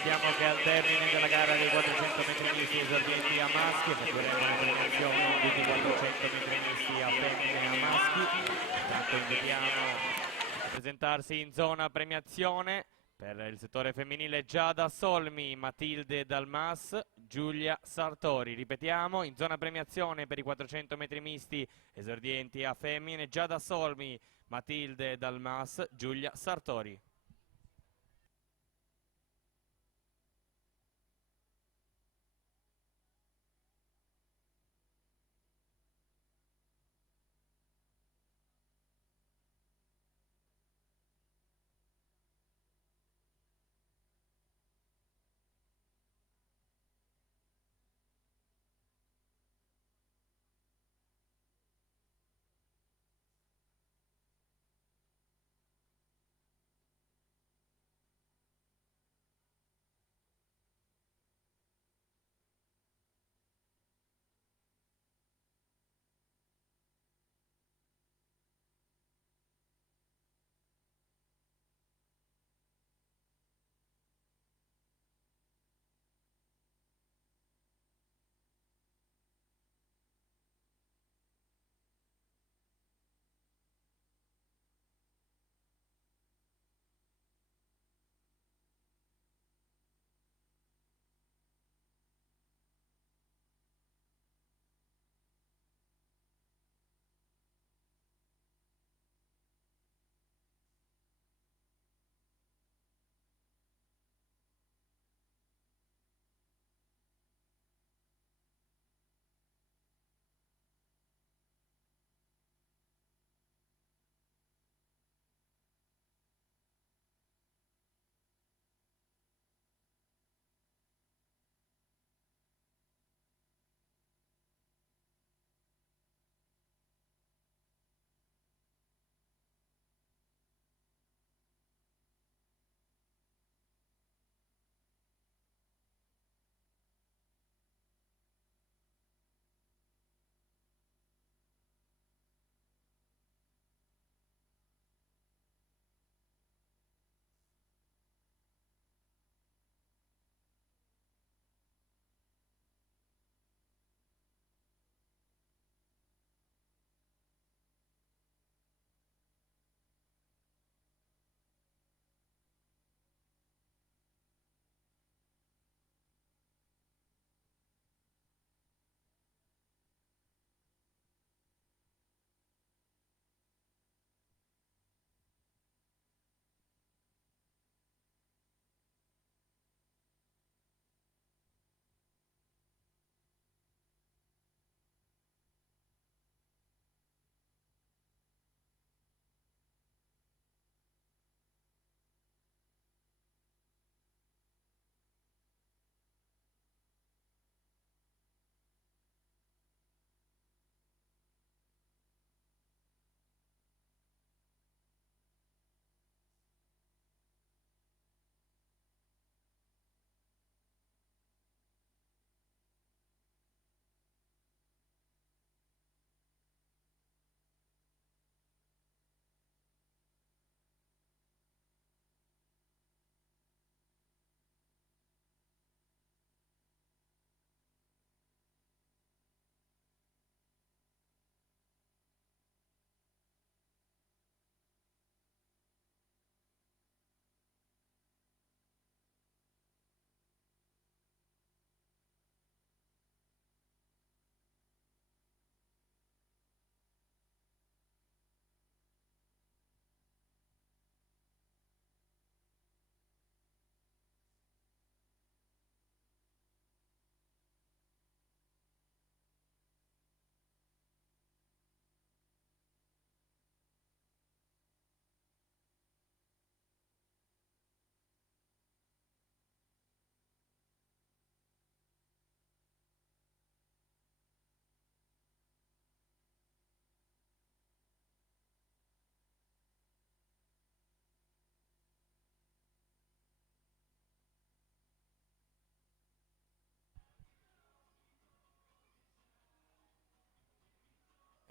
ricordiamo che al termine della gara dei 400 metri misti esordienti a maschi effettueremo le premiazioni in tutti i 400 metri misti a femmine e a maschi. Intanto invitiamo a presentarsi in zona premiazione per il settore femminile Giada Solmi, Matilde Dalmas, Giulia Sartori. Ripetiamo, in zona premiazione per i 400 metri misti esordienti a femmine Giada Solmi, Matilde Dalmas, Giulia Sartori.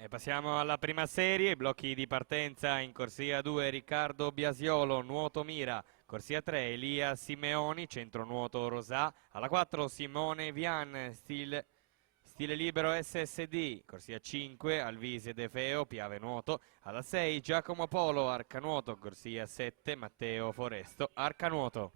E passiamo alla prima serie, blocchi di partenza in corsia 2 Riccardo Biasiolo, nuoto mira, Corsia 3 Elia Simeoni, centro nuoto Rosà. Alla 4 Simone Vian, stile libero SSD. Corsia 5 Alvise De Feo, Piave nuoto. Alla 6 Giacomo Polo, arcanuoto. Corsia 7 Matteo Foresto, arcanuoto.